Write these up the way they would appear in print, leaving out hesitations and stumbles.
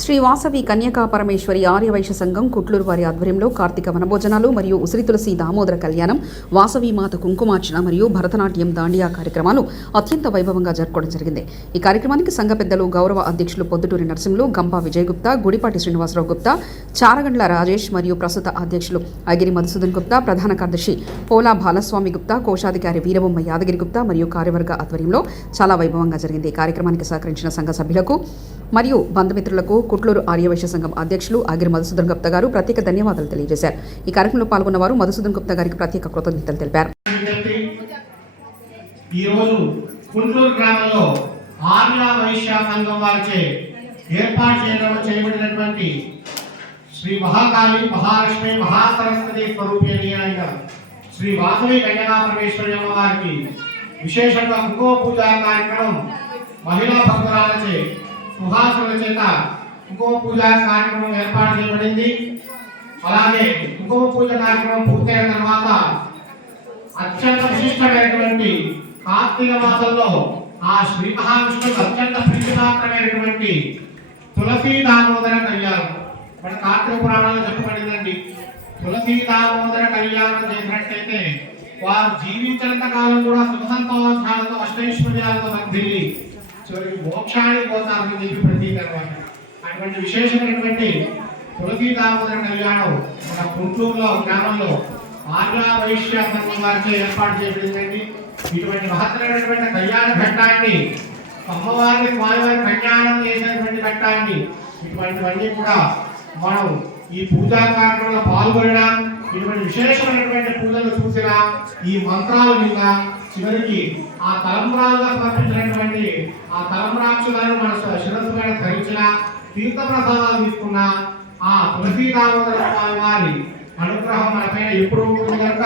శ్రీ వాసవి కన్యకా పరమేశ్వరి ఆర్యవైశ్య సంఘం కుట్లూరు వారి ఆధ్వర్యంలో కార్తీక వనభోజనాలు మరియు ఉసిరి తులసి దామోదర కళ్యాణం, వాసవి మాత కుంకుమార్చన మరియు భరతనాట్యం దాండియా కార్యక్రమాలు అత్యంత వైభవంగా జరుపుకోవడం జరిగింది. ఈ కార్యక్రమానికి సంఘ పెద్దలు, గౌరవ అధ్యక్షులు పొద్దుటూరి నరసింహులు, గంపా విజయ్ గుప్తా, గుడిపాటి శ్రీనివాసరావు గుప్తా, చారగండ్ల రాజేష్ మరియు ప్రస్తుత అధ్యక్షులు అగిరి మధుసూదన్ గుప్తా, ప్రధాన కార్యదర్శి పోలా బాలస్వామి గుప్తా, కోశాధికారి వీరబొమ్మ యాదగిరి గుప్తా మరియు కార్యవర్గ ఆధ్వర్యంలో చాలా వైభవంగా జరిగింది. ఈ కార్యక్రమానికి సహకరించిన సంఘ సభ్యులకు మరియు బంధుమిత్రులకు కుట్లూరు ఆర్యవైశ్య సంఘం అధ్యక్షులు అగిరి మధుసూదన్ గుప్తా గారు ప్రత్యేక ధన్యవాదాలు తెలియజేశారు. ఈ కార్యక్రమంలో పాల్గొన్న వారు మధుసూదన్ గుప్తా గారికి ప్రత్యేక కృతజ్ఞతలు తెలిపారు. ఈ రోజు కుట్లూరు గ్రామంలో ఆర్యవైశ్య సంఘం వారిచే ఏర్పాటు చేయబడినటువంటి శ్రీ మహాకాళి, మహాలక్ష్మి, మహాసరస్వతి స్వరూపిణి అయిన శ్రీ వాసవి కన్యకా పరమేశ్వరి అమ్మవారికి విశేషంగా కుంకుమ పూజ కార్యక్రమం మహిళా భక్తురాలచే సుహాసుల చేత కుంకుమ పూజ కార్యక్రమం ఏర్పాటు చేయబడింది. అలాగే కుంకుమ పూజ కార్యక్రమం పూర్తయిన తర్వాత అత్యంత విశిష్టమైనటువంటి కార్తీక మాసంలో ఆ శ్రీ మహావిష్ణువుకు అత్యంత ప్రీతిపాత్రమైనటువంటి తులసీ దామోదర కళ్యాణం మన కార్తీక పురాణంలో చెప్పబడిందండి. తులసీ దామోదర కళ్యాణం చేసినట్లయితే వారు జీవించినంత కాలం కూడా సుఖ సంతోషాలతో అష్టైశ్వర్యాలతో వర్ధిల్లి చివరికి మోక్షానికి పోతారని చెప్పి ప్రతీక అనమాట. అటువంటి విశేషమైనటువంటి తులసీ దామోదర కళ్యాణం మన గుంటూరులో గ్రామంలో ఆర్యవైశ్య సంఘం వారిచే ఏర్పాటు చేయబడిందండి. ఇటువంటి మహత్తరమైనటువంటి కళ్యాణ ఘట్టాన్ని, అమ్మవారి స్వామివారి కళ్యాణం చేసినటువంటి ఘట్టాన్ని, ఇటువంటివన్నీ కూడా మనం ఈ పూజా కార్యక్రమంలో పాల్గొనడం, ఇటువంటి విశేషమైనటువంటి పూజలు చూసిన ఈ మంత్రాలు విన్నా చివరికి ఆ తలంబ్రాలుగా సమర్పించినటువంటి ఆ తలంబ్రాక్షులను మన శిరస్సు మీద ధరించిన, తీర్థ ప్రసాదాలు తీసుకున్న ఆ తులసీ దామోదర స్వామి వారి అనుగ్రహం మన పైన ఎప్పుడు ఉంటుంది కనుక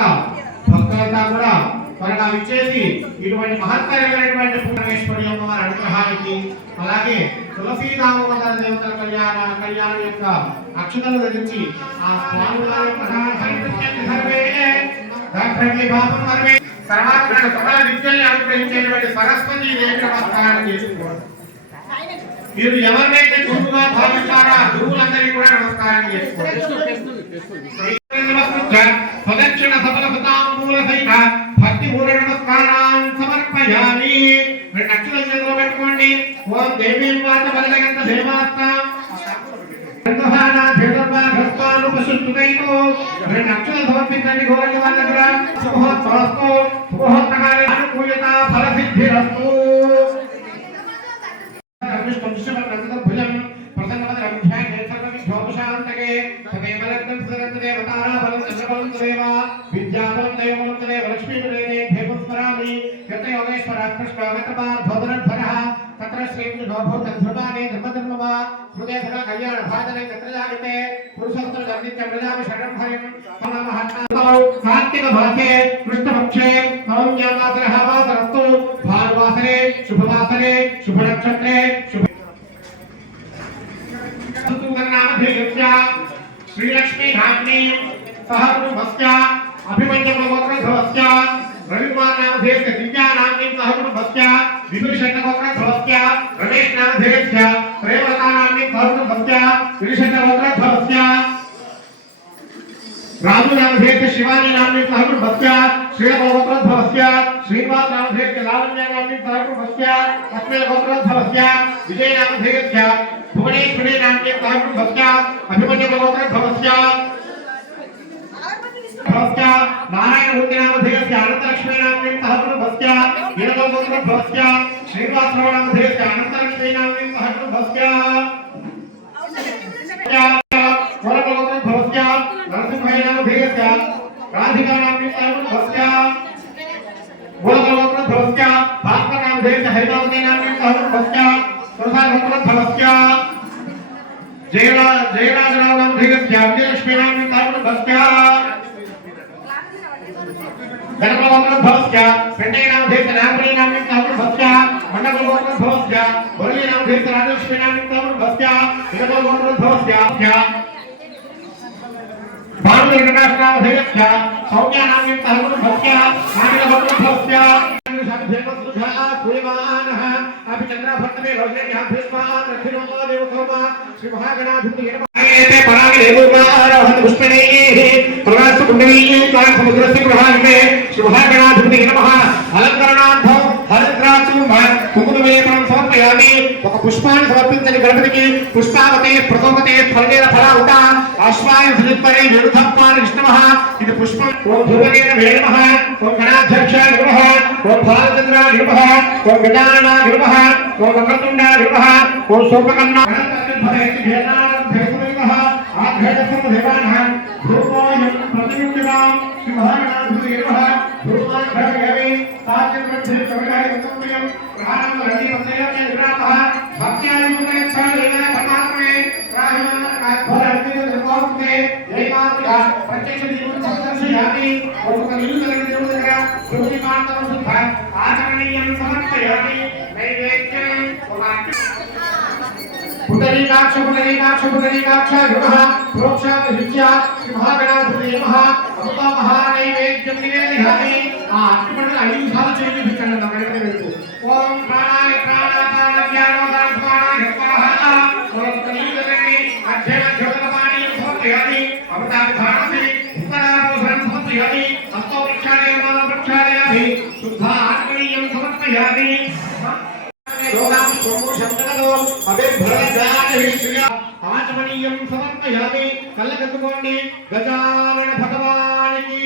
భక్తులంతా కూడా త్వరగా విచ్చేసి ఇటువంటి మహత్తరమైనటువంటి పరమేశ్వరి అమ్మవారి అనుగ్రహానికి, అలాగే తులసీ దామోదర దేవతల కళ్యాణం యొక్క అక్షతలు ధరించి ఆ స్వామి వారి సకల విద్యల్ని అనుగ్రహించేటువంటి సరస్వతి దేవి నమస్కారం చేసుకోండి. మీరు ఎవరినైతే గురువుగా భావిస్తారో ఆ గురువులందరికీ కూడా నమస్కారం చేసుకోండి. ప్రదక్షిణ సఫల సుతాంబూల సహిత భక్తి పూర్ణ నమస్కారాన్ని సమర్పయామి. రెండు అక్షరాలు చేతిలో పెట్టుకోండి. ఓం దేవీ మాత బలగంత దేవాస్తా రెండోహాన భేదర్వా భక్తాను పశుతుకైతో రెండు అక్షరాలు సమర్పించండి. గోరంగ వాళ్ళ దగ్గర శుభోత్తరస్తు శుభోత్తకాలే అనుకూలత ఫల సిద్ధిరస్తు. భుజం ప్రసన్నపద రభ్యాం నేత్రకవి శోభశాంతకే సదేవ రత్నం సదతే అవతారా బలం చంద్రబలం తదేవ విద్యాబలం దైవబలం తదేవ లక్ష్మీపదేనే భేమస్మరామి. యత యోగేశ్వర కృష్ణాగతపా ధ్వదరధ్వరః తత్ర శ్రీం నోభూత ధ్రువానే ధర్మధర్మమా హృదయ సకల కళ్యాణ భాజనే తత్ర జాగతే పురుషోత్తమ ధర్మిత్య ప్రజామి శరణం హరిం నమః. కార్తీక మాసే కృష్ణపక్షే నవమ్యామాసరః వాసరస్తు భానువాసరే శుభవాసరే శుభనక్షత్రే శుభ श्रीलक्ष्मी नाम्नी सह कुटुंबस्य अभिमन्यु गोत्रध्वस्य रविकुमार नामधेयस्य दिव्या नाम्नी सह कुटुंबस्य विदुषण्ड गोत्रध्वस्य रमेश नामधेयस्य प्रेमलता नाम्नी सह कुटुंबस्य विदुषण्ड गोत्रध्वस्य राजू नामधेयस्य शिवानी नाम्नी सह कुटुंबस्य श्रील गोत्रध्वस्य श्रीनिवास नामधेयस्य लावण्य नाम्नी सह कुटुंबस्य अस्मै गोत्रध्वस्य विजय नामधेयस्य भुवनेश्वरी नाम्नी सह कुटुंबस्य अभिमन्यु गोत्रध्वस्य नारायणमूर्ति नामधेयस्य अनंतलक्ष्मी नाम्नी सह कुटुंबस्य वीरगो गोत्रध्वस्य श्रीनिवासराव नामधेयस्य अनंतलक्ष्मी नाम्नी सह कुटुंबस्य वरगो गोत्रध्वस्य नरसिंहय नामधेयस्य राधिका नाम्नी सह कुटुंबस्य वरगो गोत्रध्वस्य भास्कर नामधेयस्य हरिदावती नाम्नी सह कुटुंबस्य प्रसाद गोत्रध्वस्य जयराजराव नामधेयस्य विजयलक्ष्मी नाम्नी सह कुटुंबस्य गणपगोत्रध्वस्य पेंडे नामधेयस्य नागमणि नाम्नी सह कुटुंबस्य मंडलगोत्रध्वस्य मुरली नामधेयस्य राजलक्ष्मी नाम्नी सह कुटुंबस्य विरगोत्रध्वस्य శ్రీమహాకాళీమహాలక్ష్మీమహాసరస్వతీస్వరూపా సౌమ్యానామ్యక్తహరుభక్త్యా నామినభక్తభక్త్యా శ్రీ మహాగణాధిపతి పరామి దేవోమారహత్ పుష్పణైః ప్రవాస కుండలీః కాంత సముద్రస్య ప్రవాహే శ్రీ మహాగణాధిపతి నమః అలంకరణార్థం హరిద్రాక్షం కుంకుమవేపనం సమర్పయామి ఒక పుష్పాన్ని సమర్పించని గణపతికి పుష్పావతే ప్రతోపతే ఫలనేన ఫలావత అశ్వాయ ధృత్పరే విరుద్ధత్వాన విష్ణవః ఇది పుష్పం ఓం ధూపనేన వేణమః ఓం గణాధ్యక్షాయ నమః ఓం బాలచంద్రాయ నమః ఓం గజాననాయ నమః ఓం వక్రతుండాయ నమః ఓం సోపకర్ణ పుండరీకాక్ష యుగః ప్రోక్షాత విద్యా శ్రీ మహాగణాధిపతి నమః అమృత మహానైవేద్యం నివేదయామి ఆ అట్టుపడి 5 నిమిషాలు చేయండి భిక్షణ గణపతి వెళ్తూ ఓం ప్రాణాయ ప్రాణాపానవ్యానోదాన ప్రాణాయ స్వాహ ఓం తనీయదని అధ్యయనోదనపాణి సమర్పయామి అమృతాభిధానసి ఉత్తరాభరణం సమర్పయామి హస్తో వృక్షాలయ మాల వృక్షాలయామి శుద్ధ ఆత్మీయం సమర్పయామి ఆచమనీయం సమర్పయామి కళ్ళకట్టుకోండి గజానన భగవానికి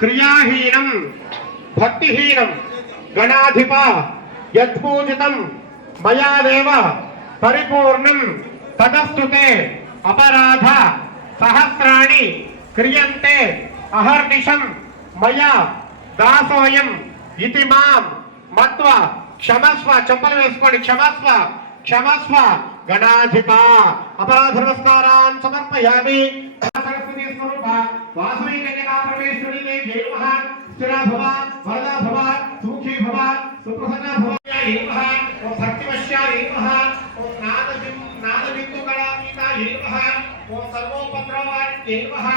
క్రియాహీనం భక్తిహీనం గణాధిప యత్పూజితం మయా దేవ పరిపూర్ణం తదస్తుతే అపరాధ సహస్రాణి క్రియంతే అహర్నిశం మయా దాసోయం ఇతి మాం మత్వ క్షమస్వ చెంపలు వేసుకోండి క్షమస్వ గణాధిప అపరాధ నమస్కారాన్ సమర్పయామి సరస్వతీ స్వరూప వాసవి కన్యకా పరమేశ్వరి జై నమః స్థిరా భవ వరదా భవ సుఖీ భవ సుప్రసన్న భవ జై నమః ఓం భక్తివశ్యాయ నమః ఓం నాదబిందు కళాతీతాయ నమః ఓం సర్వోపద్రవాయ నమః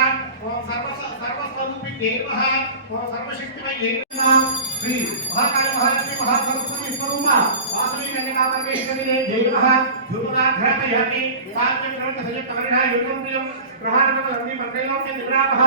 ఓం సర్వస్వరూపిణ్యై నమః ఓం సర్వశక్తిమయై నమః శ్రీ మహాకాళీ మహాలక్ష్మీ మహాసరస్వతీ స్వరూప వాసవి కన్యకా పరమేశ్వరి జై నమః ధూపదాఘ్రాపయామి సాత్యం గ్రంథ సజత పరిణాయ యోగం ప్రియం గ్రహాణం రవి మంత్రైలోక్య నివ్రామః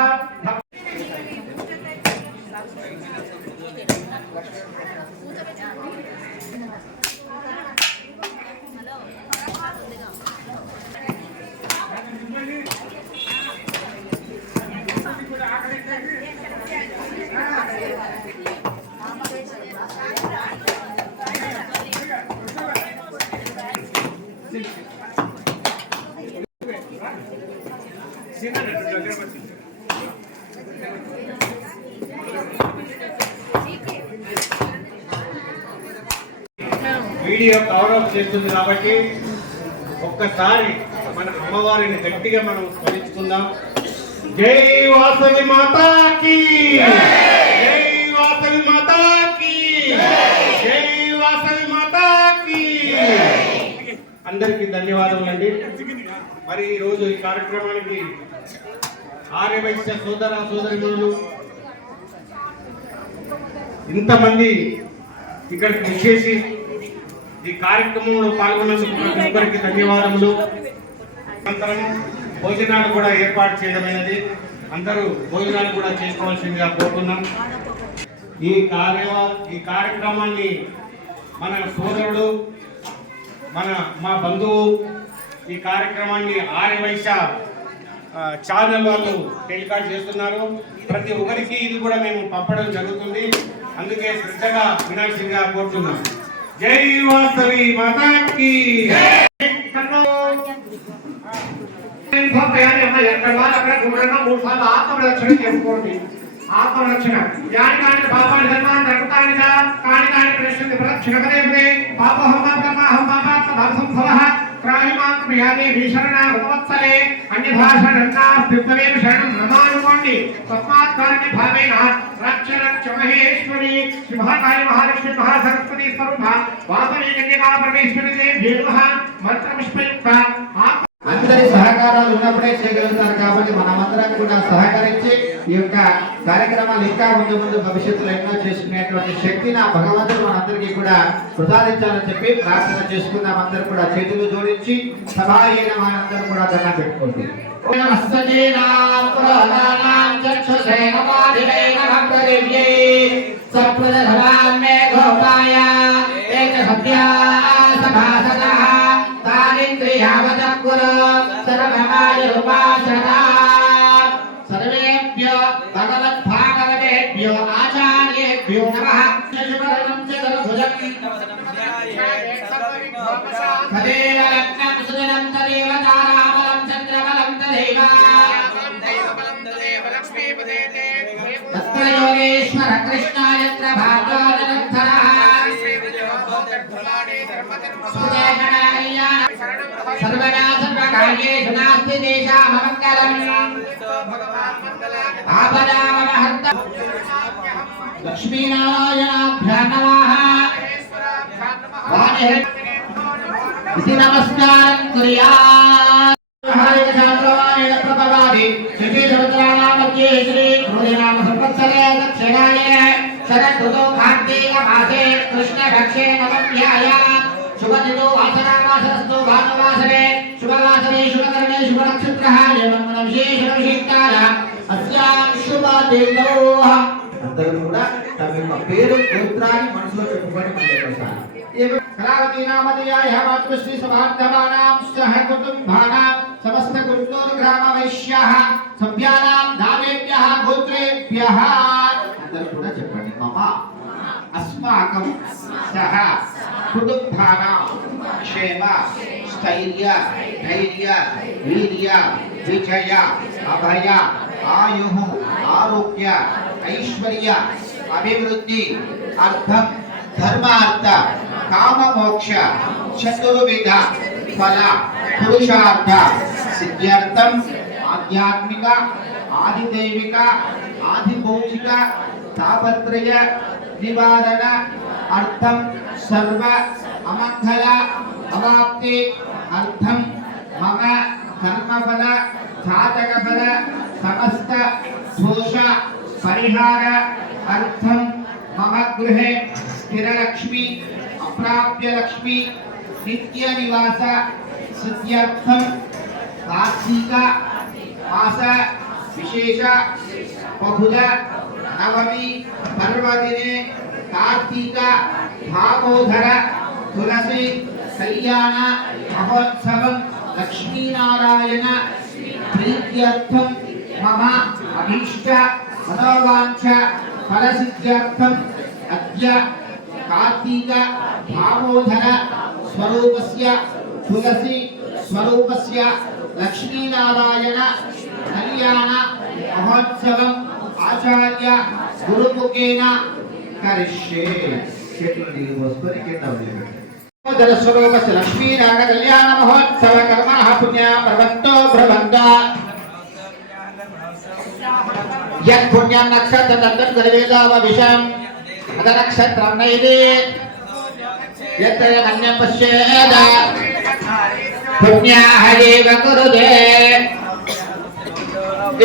వీడియో కవర్ అప్ చేస్తుంది కాబట్టి ఒక్కసారి మన అమ్మవారిని గట్టిగా మనం స్మరించుకుందాం. జై వాసవి మాతాకి, జై వాసవి మాతాకి, జై వాసవి మాతాకి. అందరికీ ధన్యవాదములండి. మరి ఈరోజు ఈ కార్యక్రమానికి ఆర్యవైశ్య సోదర సోదరిమణులు ఇంతమంది ఇక్కడికి వచ్చేసి ఈ కార్యక్రమంలో పాల్గొన్నందుకు ప్రతి ఒక్కరికి ధన్యవాదములు. అనంతరం భోజనాలు కూడా ఏర్పాటు చేయడమైనది. అందరూ భోజనాలు కూడా చేసుకోవాల్సిందిగా కోరుతున్నాం. ఈ కార్యక్రమాన్ని మన సోదరుడు మా బంధువు ఈ కార్యక్రమాన్ని ఆర్యవైశ్య ఛానల్ వాళ్ళు టెలికాస్ట్ చేస్తున్నారు. ప్రతి ఒక్కరికి ఇది కూడా మేము పంపడం జరుగుతుంది. అందుకే శ్రద్ధగా వినాల్సిందిగా కోరుతున్నాం. జై వాసవి మాతాకి. ఆత్మరక్షణ చేసుకోండి. ఆత్మరక్షణ యాని పాపాన్ని ధర్మాన్ని ధర్మతాన్ని కాని ప్రశ్న ప్రదక్షిణ కదే పాపహం కర్మహం పాపాత్మ సంభవ త్రాహిమాం ప్రియాదే భీషణ భగవత్సలే అన్య అన్యభాషణన్నాస్తిత్వమేవ శరణం నమానుకోండి. తస్మాత్ కారణ్య భావేన రక్ష రక్ష మహేశ్వరి శ్రీ మహాకాళి మహాలక్ష్మి మహాసరస్వతి స్వరూప వాసవి కన్యకా పరమేశ్వరి దేవి నమః మంత్రపుష్పయుక్త అందరి సహకారాలు ఉన్నప్పుడే చేయగలుగుతారు. కాబట్టి మనమందరం కూడా సహకరించి ఈ యొక్క కార్యక్రమాలు ఇంకా ముందు భవిష్యత్తులో ఎన్నో చేసుకునేటువంటి శక్తిని ఆ భగవంతుడు మనందరికీ కూడా ప్రసాదించాలని చెప్పి ప్రార్థన చేసుకుందాం. అందరూ కూడా చేతులు జోడించి సభాయైన మనందరం కూడా దండం పెట్టుకోండి. सर्वेभ्यो भगवद्भागवतेभ्यो आचार्येभ्यो नमः. शुभकरणं चतुर्भुजं तदेव रत्नं सुजनं तदेव ताराबलं चन्द्रबलं तदेव तत्र योगेश्वर कृष्ण यत्र भागो निरन्तरः सर्वदा सर्वकार्येषु नास्ति देशाममङ्गलम् आपदामहर्ता लक्ष्मीनारायणाभ्यां नमः. इति नमस्कारं कुर्यात्. हरिचान्द्रमाणेन प्रभवादि श्रीधरत्राणामध्ये श्री कृतिनाम संवत्सरे दक्षिणायने शरदृतौ कार्तीकमासे कृष्णपक्षे नवम्यायां शुभतिथौ वासरावासरस्तु भानुवासरे शुभवासरे शुभकर्णे शुभनक्षत्रः एवं विशेषविशिष्टायाम् अस्यां शुभतिथौ అందరూ కూడా తమ యొక్క పేరు గోత్రాన్ని మనసులో చెప్పుకొని ముందుకొస్తారు. ఏవం కళావతి నామధేయాయ మాతృశ్రీ సమార్థమానాం సహ కుటుంబానాం సమస్త గుంటూరు గ్రామ వైశ్యాః సభ్యానాం దావేభ్యః గోత్రేభ్యః అందరూ కూడా చెప్పండి. మమ అస్మాకం సహ కుటుంబానాం క్షేమ స్థైర్య ధైర్య వీర్య విజయ అభయ ఆయుః ఆరోగ్య ఐశ్వర్య అభివృద్ధి అర్థం ధర్మార్థ కామ మోక్ష చతుర్విధ ఫల పురుషార్థ సిద్ధ్యర్థం ఆధ్యాత్మిక ఆదిదైవిక ఆదిభౌతిక తాపత్రయ నివారణ అర్థం సర్వ అమంగళ అవాప్తి అర్థం మమ కర్మఫల సాధక ఫల సమస్త దోష పరిహార అర్థం మమ గృహే స్థిరలక్ష్మి అప్రాప్య లక్ష్మి నిత్య నివాస సిద్ధ్యర్థం కార్తీక మాస విశేష బహుళ నవమి పర్వదినే కార్తీక భాగోధర తులసి కళ్యాణ మహోత్సవం లక్ష్మీనారాయణ ప్రీత్యర్థం మమ అభీష్ట మనోవాంఛ ఫలసిద్ధ్యర్థం అద్య కార్తీక భాగోధర స్వరూపస్య తులసి స్వరూపస్య లక్ష్మీనారాయణ కళ్యాణ మహోత్సవం ఆచార్య గురుముఖేన కరిష్యే. జలస్వరూపస్య లక్ష్మీనారాయణ కళ్యాణ మహోత్సవ కర్మః పుణ్య ప్రవంతో భ్రవంత యత్ పుణ్యం నక్షత్ర తద్దం సర్వేదావ విషం అత నక్షత్రం నైదే యత్ అన్యం పశ్యేద పుణ్యాః ఏవ కురుతే.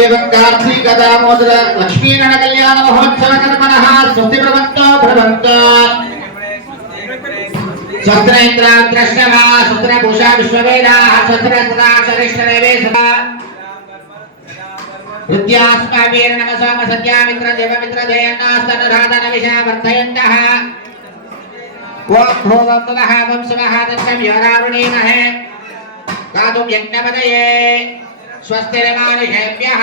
एवं कार्तिक दामोदर लक्ष्मीनारायण कल्याण महोत्सव कर्मणः स्वस्ति प्रवन्तो भ्रवन्तो स्वस्त्र इंद्र कृष्णवा स्वस्त्र पूषा विश्ववेदाः स्वस्त्र तदाक्षरिष्ठदेवे सदा विद्यास्माभिः नमः सद्या मित्र देवमित्र देयन्नास्तनराधन विषा वर्धयन्तः ओं भोगं तदः वंशवः दत्तं योरावृणीमहे गातुं यज्ञपदये स्वस्तिर्मानुषेभ्यः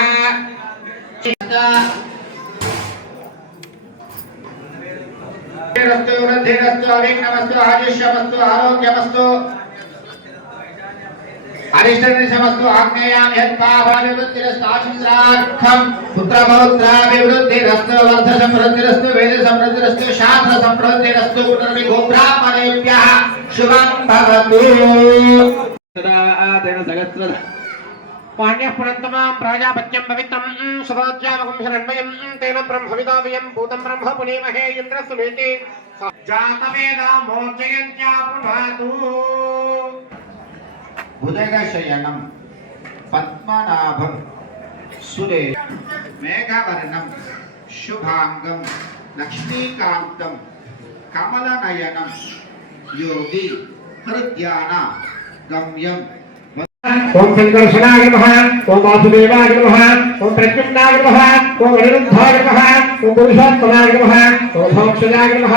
वृद्धिरस्तु अविघ्नमस्तु आयुष्यमस्तु आरोग्यमस्तु अरिष्टनिशमस्तु आग्नेयां यत्पापाभिवृद्धिरस्तु आचन्द्रार्थं पुत्रपौत्राभिवृद्धिरस्तु वर्धसमृद्धिरस्तु वेदसमृद्धिरस्तु शास्त्रसमृद्धिरस्तु पुनर्विगोब्राह्मणेभ्यः शुभं भवतु. सदा आतेन सहस्रधा पाण्यः पुनन्तमां प्राजापत्यं पवित्रं सदाज्यामकं शरण्मयं तेन ब्रह्मविदावयं भूतं ब्रह्म पुनीमहे इन्द्रस्तुमेति जातवेदा मोचयन्त्या पुनातु भुजगशयनं पद्मनाभं सुरे मेघवर्णं शुभांगं लक्ष्मीकान्तं कमलनयनं योगी हृद्याना गम्यं ओम संकर्षणाय नमः ओम वासुदेवाय नमः ओम प्रद्युम्नाय नमः ओम अनिरुद्धाय नमः ओम पुरुषोत्तमाय नमः ओम भोक्षजाय नमः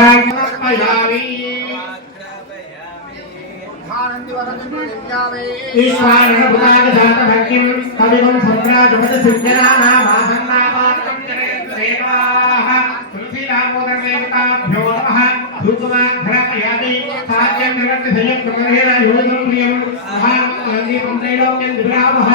ईश्वरभुताय जातभक्तिं कविवं सम्राजमदसिद्धनामासन्नावाक्यं चरेन्द्रेवाः तुलसीदामोदरदेवताभ्यो नमः धूपमाघ्रापयामि साध्यं जगद्विषयं प्रकरहेण योजनं प्रियं महानन्दीपं त्रैलोक्यं विभ्रामः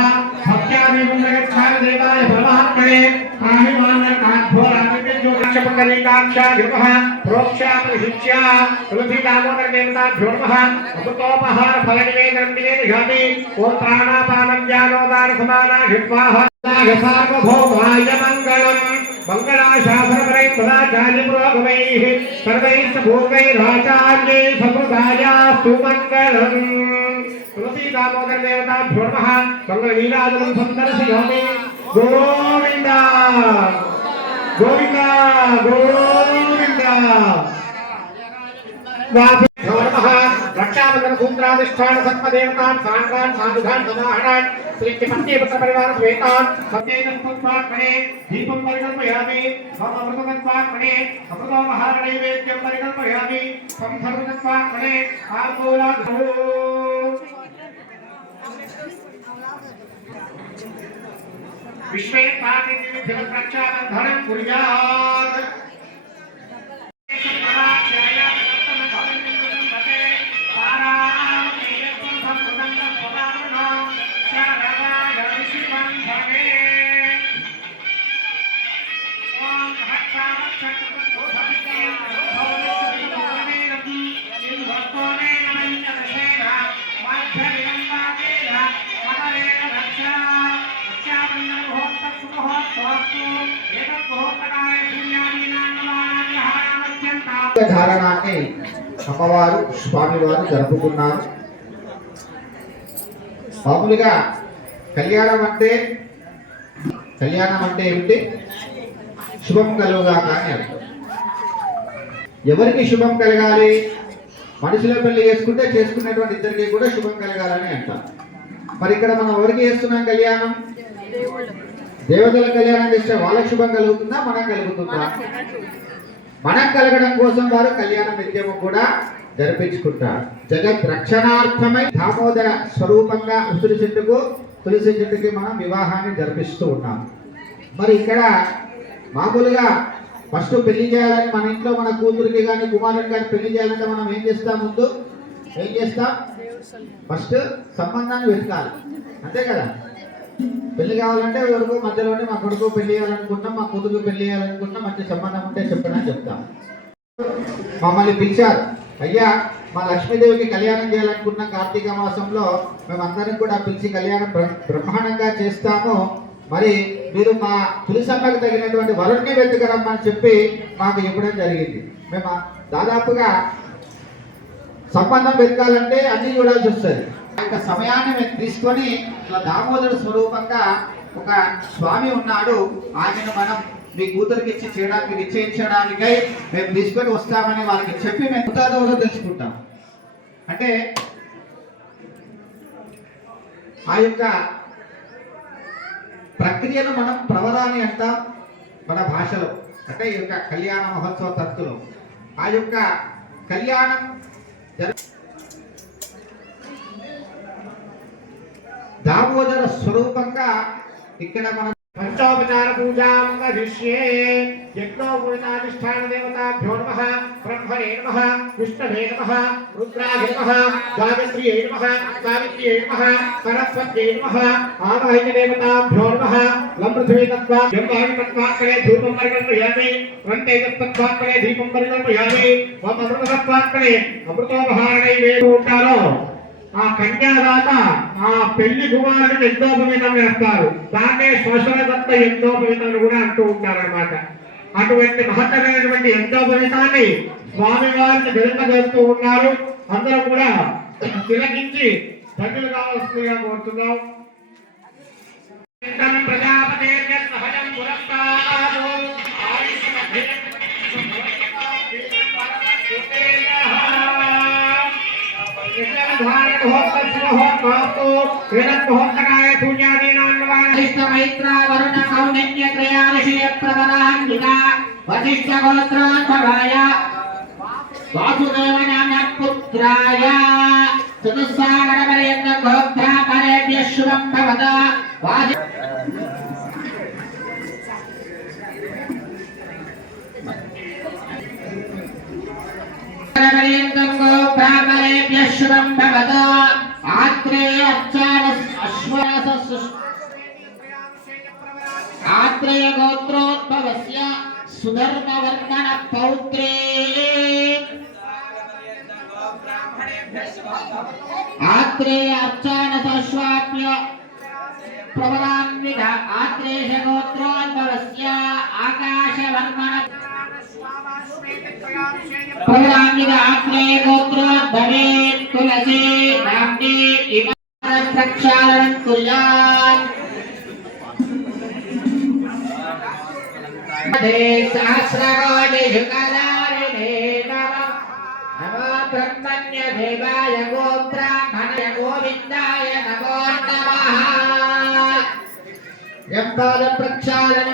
भक्त्यादेवं जगत्सारदेवाय परमात्मने प्राहिमानकाघोरादित्यज्योतिषपकलिकाक्षा नमः प्रोक्षापरिशिच्या तुलसीदामोदरदेवताभ्यो नमः अमृतोपहार फलनिवेदनं निवेदयामि ओम प्राणापानं ज्ञानोदारसमानाहित्वाः सार्वभौमाय मङ्गलम् मङ्गलाशासनपरैर्मदाचार्यपुरोगमैः सर्वैश्च पूर्वैराचार्यैः समुदायास्तु मङ्गलम् तुलसीदामोदरदेवताभ्यो नमः मङ्गलनीराजनं सन्दर्शयामि गोविन्द गोविन्द गोविन्द रक्षाबंधन सूत्राधिष्ठान सत्मदेवतां सांगान् साधुघान् समाहनान् श्रीपत्नीपुत्र परिवार समेतान् सत्येतत्त्वात्मने दीपं परिकल्पयामि अमृतत्वात्मने अमृतो महानैवेद्यं परिकल्पयामि संसर्वतत्वात्मने आर्गोलाधो विश्वे पातिनिधिं रक्षाबन्धनं कुर्यात् ధారణాన్ని అమ్మవారు స్వామివారు జరుపుకున్నారు. మామూలుగా కళ్యాణం అంటే ఏమిటి? శుభం కలుగుగా కానీ అర్థం. ఎవరికి శుభం కలగాలి? మనుషుల పెళ్లి చేసుకుంటే చేసుకున్నటువంటి ఇద్దరికి కూడా శుభం కలగాలని అంటారు. మరి ఇక్కడ మనం ఎవరికి చేస్తున్నాం కళ్యాణం? దేవతల కళ్యాణం చేస్తే వాళ్ళకి శుభం కలుగుతుందా, మనకు కలుగుతుందా? మనకు కలగడం కోసం వారు కళ్యాణ నిత్యము కూడా జరిపించుకుంటారు. జగత్ రక్షణార్థమై దామోదర స్వరూపంగా ఉసిరి తులసి చెట్టుకి మనం వివాహాన్ని జరిపిస్తూ ఉన్నాం. మరి ఇక్కడ మామూలుగా ఫస్ట్ పెళ్లి చేయాలని మన ఇంట్లో మన కూతురికి కానీ కుమారుడికి కానీ పెళ్లి చేయాలంటే మనం ఏం చేస్తాం? ముందు ఏం చేస్తాం? ఫస్ట్ సంబంధాన్ని వెతకాలి, అంతే కదా? పెళ్లి కావాలంటే ఎవరికో మధ్యలోనే మా కొడుకు పెళ్లి చేయాలనుకుంటాం, మా కూతురు పెళ్లి చేయాలనుకుంటాం, మంచి సంబంధం ఉంటే చెప్పని చెప్తాం. మమ్మల్ని పిలిచారు, అయ్యా మా లక్ష్మీదేవికి కళ్యాణం చేయాలనుకున్నాం కార్తీక మాసంలో, మేమందరం కూడా పిలిచి కళ్యాణం బ్రహ్మాండంగా చేస్తాము, మరి మీరు మా తులసమ్మకి తగినటువంటి వరుణ్ణి వెతుకరమ్మని చెప్పి మాకు ఇవ్వడం జరిగింది. మేము దాదాపుగా సంబంధం వెతకాలంటే అన్ని చూడాల్సి వస్తుంది. ఆ యొక్క సమయాన్ని మేము తీసుకొని ఇట్లా దామోదర స్వరూపంగా ఒక స్వామి ఉన్నాడు, ఆయనను మనం మీ కూతురికి ఇచ్చి చేయడానికి నిశ్చయించడానికై మేము తీసుకొని వస్తామని వాళ్ళకి చెప్పి మేము ముతాదవలో తెలుసుకుంటాం. అంటే ఆ యొక్క ప్రక్రియను మనం ప్రవరాని అంటాం మన భాషలో. అంటే ఈ యొక్క కళ్యాణ మహోత్సవ తంతులో ఆ యొక్క కళ్యాణం దామోదర స్వరూపంగా ఇక్కడ మనం పంచోపచార పూజాం కరిష్యే. యజ్ఞోపవితాధిష్టాన దేవతాభ్యో నమః, బ్రహ్మణే నమః, విష్ణవే నమః, రుద్రాయ నమః, గాయత్ర్యై నమః, సావిత్ర్యై నమః, సరస్వత్యై నమః, ఆవాహిత దేవతాభ్యో నమః. లంపృథివీ తత్వా జంబాహి తత్వాత్మనే ధూపం పరికల్పయామి, రంతైకస్తత్వాత్మనే దీపం పరికల్పయామి. ఓం అమృతత్వాత్మనే అమృతోపహారణై వేద ఉంటారో ఆ కన్యాదాత ఆ పెళ్లి కుమారుడిని యజ్ఞోపవీతం వేస్తారు. దాన్నే శ్మశానదత్త యజ్ఞోపవీతం కూడా అంటూ ఉంటారన్నమాట. అటువంటి మహత్తరమైనటువంటి యజ్ఞోపవీతాన్ని స్వామి వారిని ధరింపజేస్తూ ఉన్నారు. అందరూ కూడా తిలకించి ధన్యులు కావాల్సిందిగా కోరుతున్నాం. ప్రజాపతి వాసుదేవనామపుత్రాయ చతుస్సాగరపర్యంత గోత్రాపరేభ్యః శుభం భవదా. పర్యంతం గోత్రాపరేభ్యః శుభం భవదా. ఆత్రేయ ఆత్రేయ గోత్రోద్భవస్య సుధర్మవర్ణన పౌత్రే ఆత్రేయ అర్చాన సశ్వాప్య ప్రబలాన్విత ఆత్రేయ గోత్రోద్భవస్య ఆకాశవర్మణ ప్రబలాన్విత ఆత్రేయ గోత్రోద్భవే తులసి నామ్ని ఇమార ప్రక్షాళనం కుర్యాత్. సహస్రకోటి శుకలారిణే నమః. నమో బ్రహ్మణ్య దేవాయ గోబ్రాహ్మణయ గోవిందాయ నమో నమః. ఎంపాద ప్రక్షాళన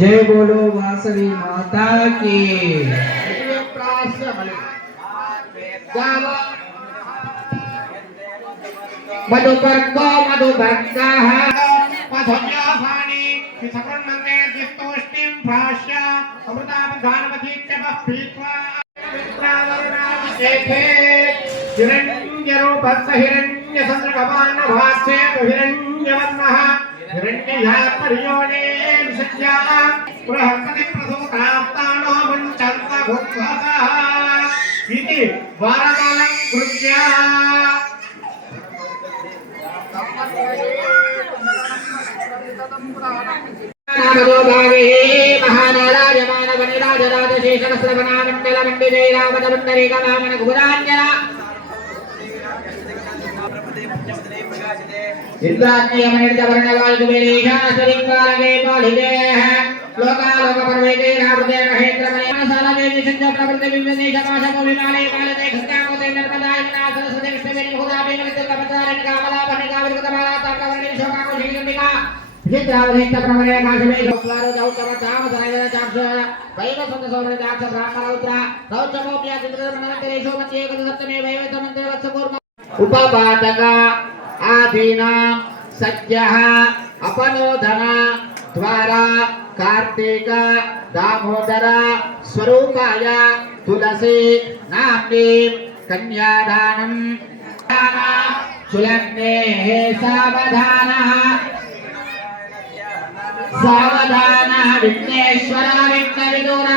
जय बोलो वासवी माता की। मधुपर्को मधुपर्कः पधन्याभानि विसकुण्मन्ते दिस्तोष्टिं भाष्य अमृतापधानमधीत्यपः पीत्वा मित्रावरुणाभिषेके हिरण्यरूपस्य हिरण्यचन्द्रकपालभास्ये हिरण्यवर्णः हिरण्ययात्पर्योने विसज्जाः बृहस्पति प्रसूताप्तानो मुञ्चन्त भूत्वसः इति वारकालं कृत्य उपपादक आदीना सद्यः अपनोदन द्वारा कार्तिक दामोदर स्वरूपाय तुलसी नाम्नी कन्यादानं सुलग्नेः सावधानः सावधानः विघ्नेश्वर विघ्नविदूर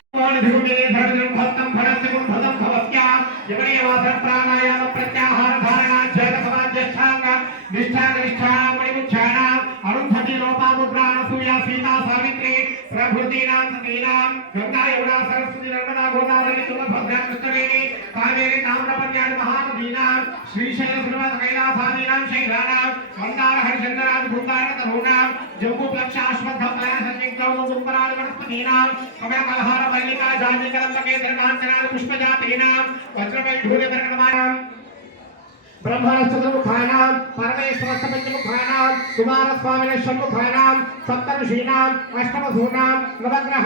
ब्रह्मणस्तमुखानां परमेश्वरस्तपञ्चमुखानां कुमारस्वामिनः षण्मुखानां सप्तऋषीणां अष्टवसूनां नवग्रह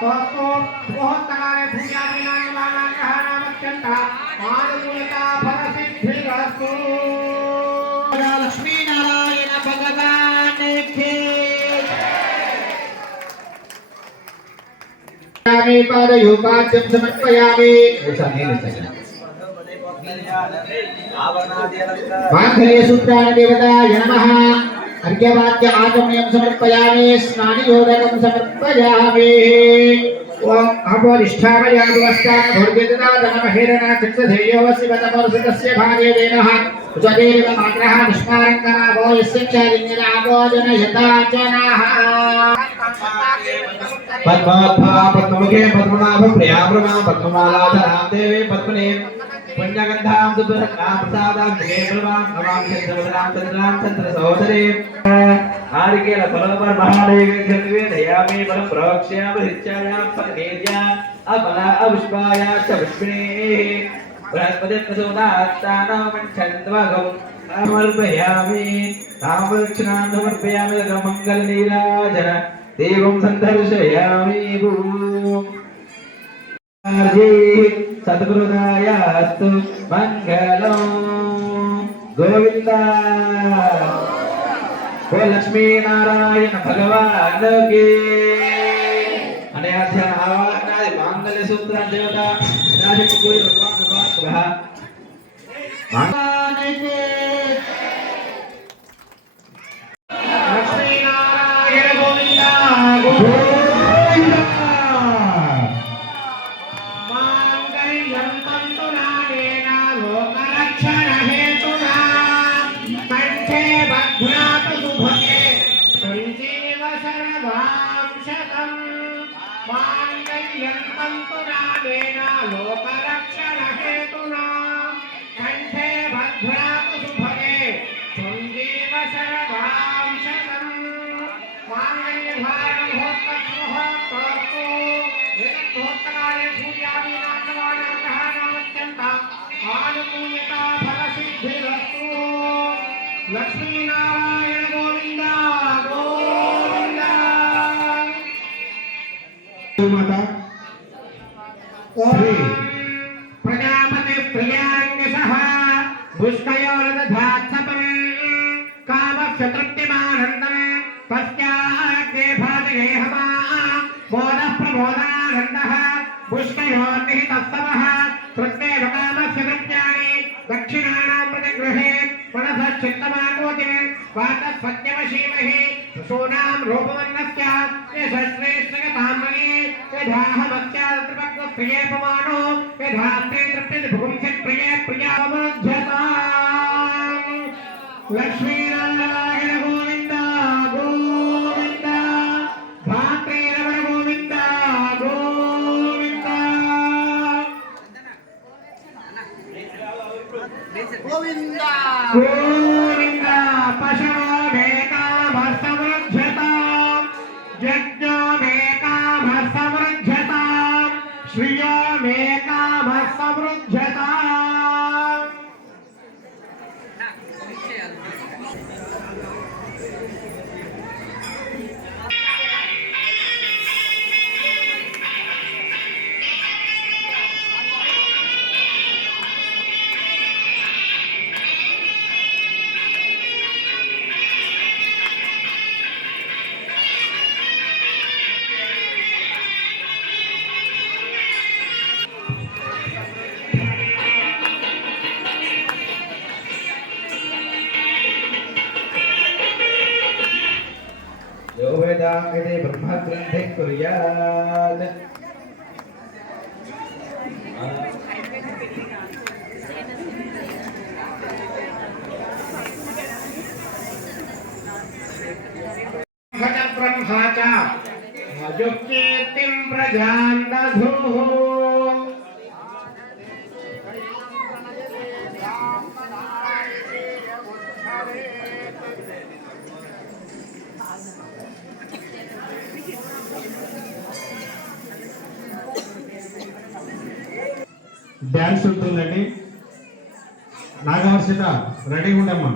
तोस्तु सुमुहूर्तकाले पूजादिनामग्रहाणामत्यन्त आनुकूलता फलसिद्धिरस्तु लक्ष्मी नारायण भगवान की पादयोगाद्यं समर्पयामि माङ्गल्यसूत्राणि देवताय नमः अर्घ्यवाद्य आचमनीयं समर्पयामि स्नानयोदकं समर्पयामि ओम अपोनिष्ठामयामस्तान भोर्गेतदानमहेरना चक्षुधेयो शिवतमोर्षितस्य भागेदेनः उचदेव माग्रः निष्कारङ्करावो यस्य चारिण्यरावो जनयताचनाः पद्मोद्भवा पद्ममुखे पद्मनाभ प्रियाभ्रमा पद्ममालाधरां देवी पद्मने पुण्यगन्धां सुभद्रां प्रसादां मुखे बलवां नमां चन्द्रवदनां चन्द्रसहोदरे आर्केल फलोपर महादेवी धन्वे दयामि बलं प्रोक्ष्यामि हित्यायां फलनेर्या अबला अविष्पाया च विष्णे बृहस्पति प्रसोदात्तानां मञ्छन्द्वगम् समर्पयामि ताम्रक्षणां समर्पयामि मङ्गलनीराजन देवं सन्दर्शयामि सद्गुरुदायास्तु मङ्गलं गोविन्द गो लक्ष्मी नारायण भगवान की अनयाध्यान आवाहनादि मांगल्य सूत्र देवता राजक कोई भगवान भगवान भगवान की लक्ष्मी नारायण गोविंद गोविंद मांगल्यं तन्तु नानेन लोकरक्षण हेतुना कंठे बध्नातु शुभगे संजीव शरदां शतम् मांगल्यं तन्तु नानेन लोकरक्षण हेतुना कंठे बध्नातु शुभगे संजीव शरदां शतम् मांगल्यधारण भोक्तृ भोक्तकाले पूजादिनामग्रहाणामत्यन्त आनुकूल्यता फलसिद्धिरस्तु लक्ष्मी नारायण गोविंद गोविंद माता ओम प्रजापति प्रियांगसः पुष्कयोरदधात्सपम् कामस्य तृप्तिमानन्दम् तस्याग्ने भाजये हवा बोधः प्रबोधानन्दः पुष्कयोर्निहितस्तवः तृप्तेव कामस्य कृत्यानि दक्षिणानां प्रतिगृहे मनसः चित्तमाकोतिम् वाचस्पत्यवशीमहि सूनां रूपवर्णस्य यशश्रेष्ठगताम्बरी यथाहमस्यात्रिपक्वप्रिये पमानो यथास्ते तृप्तिः भुंसिप्रिये प्रियामध्यताम् लक्ष्मी नारायण गोविंद गोविंद भातृरमण गोविंद गोविंद गोविंद गोविंद पशवो मेकामसमृद्धतां यज्ञो मेकामसमृद्धतां श्रियो मेकामसमृद्धताम् यो वेदाङ्गते ब्रह्मग्रन्थे कुर्यात् घट ब्रह्मा च मजुकीर्तिं प्रजां दधुः డ్యాన్స్ ఉంటుందండి. నాగవర్షిత రెడీగా ఉండమ్మా.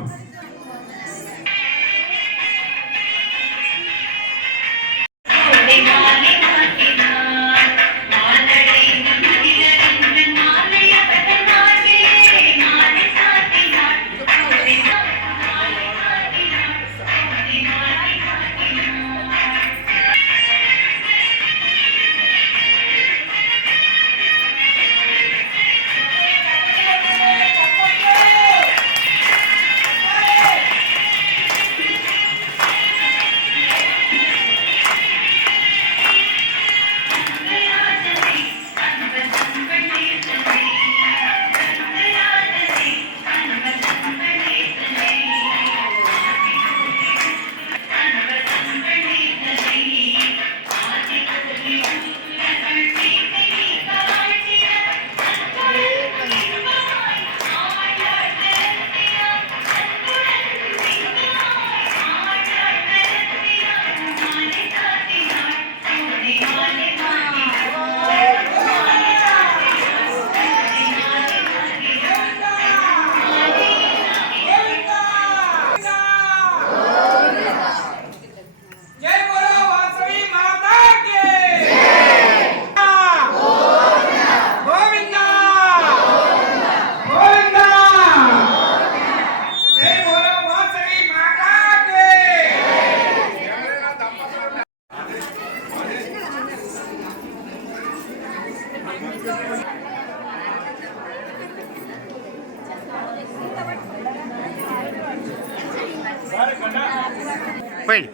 పోయింది.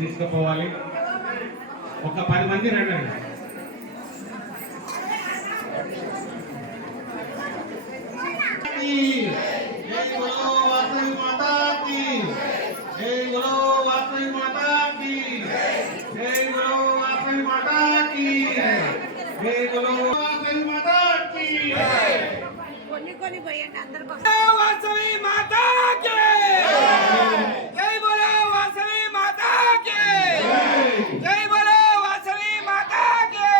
తీసుకుపోవాలి. ఒక 10 మంది రండి. జై బోలో వాసవి మాతా కీ, జై బోలో వాసవి మాతా కీ, జై బోలో వాసవి మాతా కీ, జై బోలో వాసవి మాతా కీ. కొన్ని పోయండి అందరికీ వాసవి మాతా కి జై బోలో వాసవి మాతా కి జై బోలో వాసవి మాతా కి.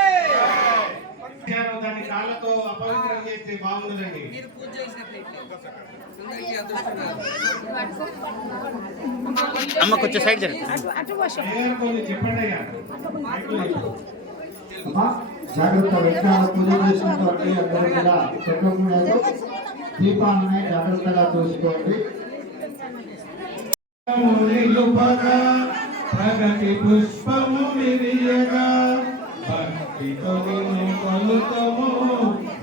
దాని కాళ్ళతో అపవిత్రం చేస్తే బాగుండదండి. అమ్మ కొంచెం సైడ్ జరుగు. చెప్పండి అయ్యా. అమ్మా జాగ్రత్త విజ్ఞాన పూజ చేసుకుంటే అందరూ కూడా చక్రములలో దీపాలని జాగ్రత్తగా చూసుకోండి. ప్రగతి పుష్పము విరియగా భక్తితో నిన్ను కొలుతము,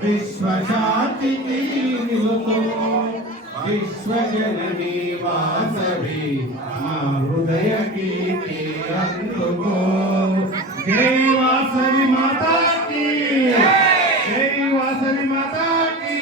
విశ్వశాంతికి నిలుతము. విశ్వజననీ వాసవి మా హృదయ గీతి అందుకో. జై వాసవి మాతా కీ, జై వాసవి మాతా కీ.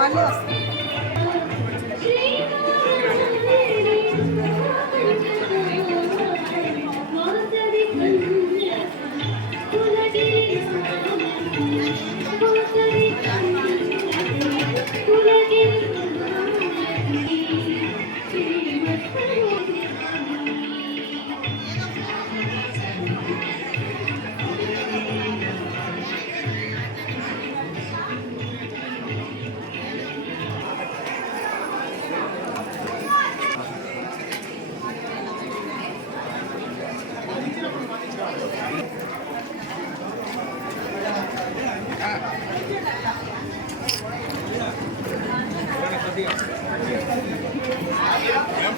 మళ్ళీ వస్తాం.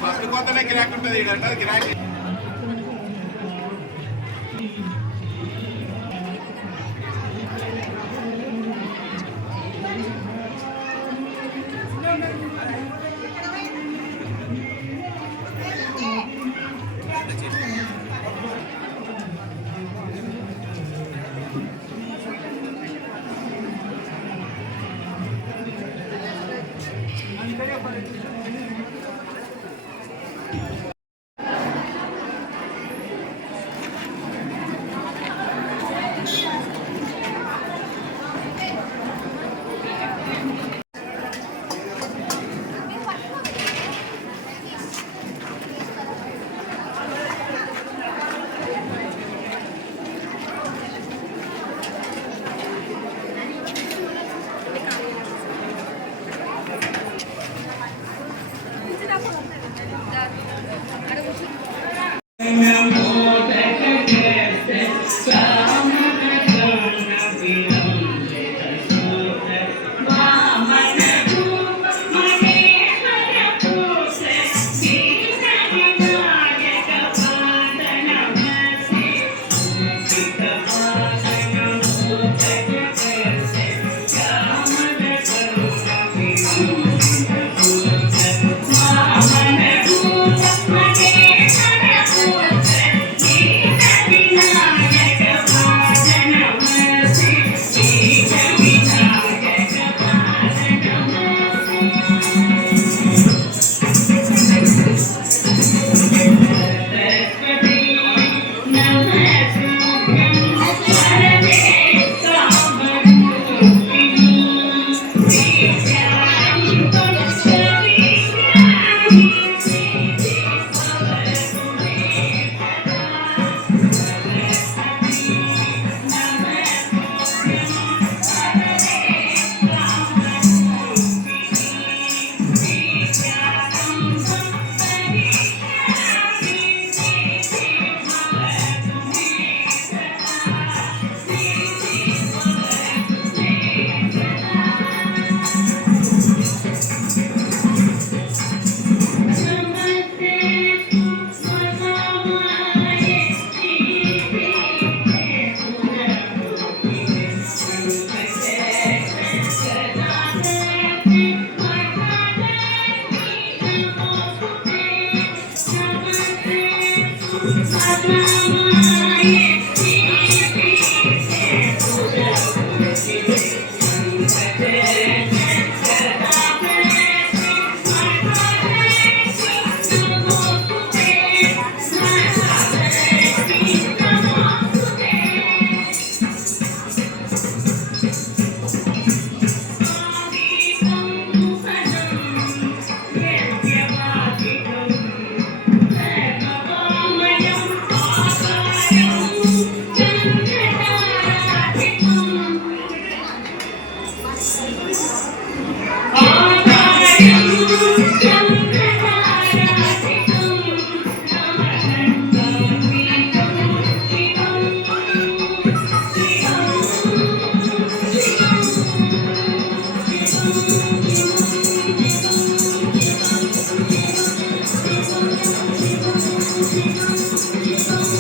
ఫస్ట్ కొత్తనే గిరాకీ ఉంటుంది, ఇక్కడ గిరాకీ. Thank you.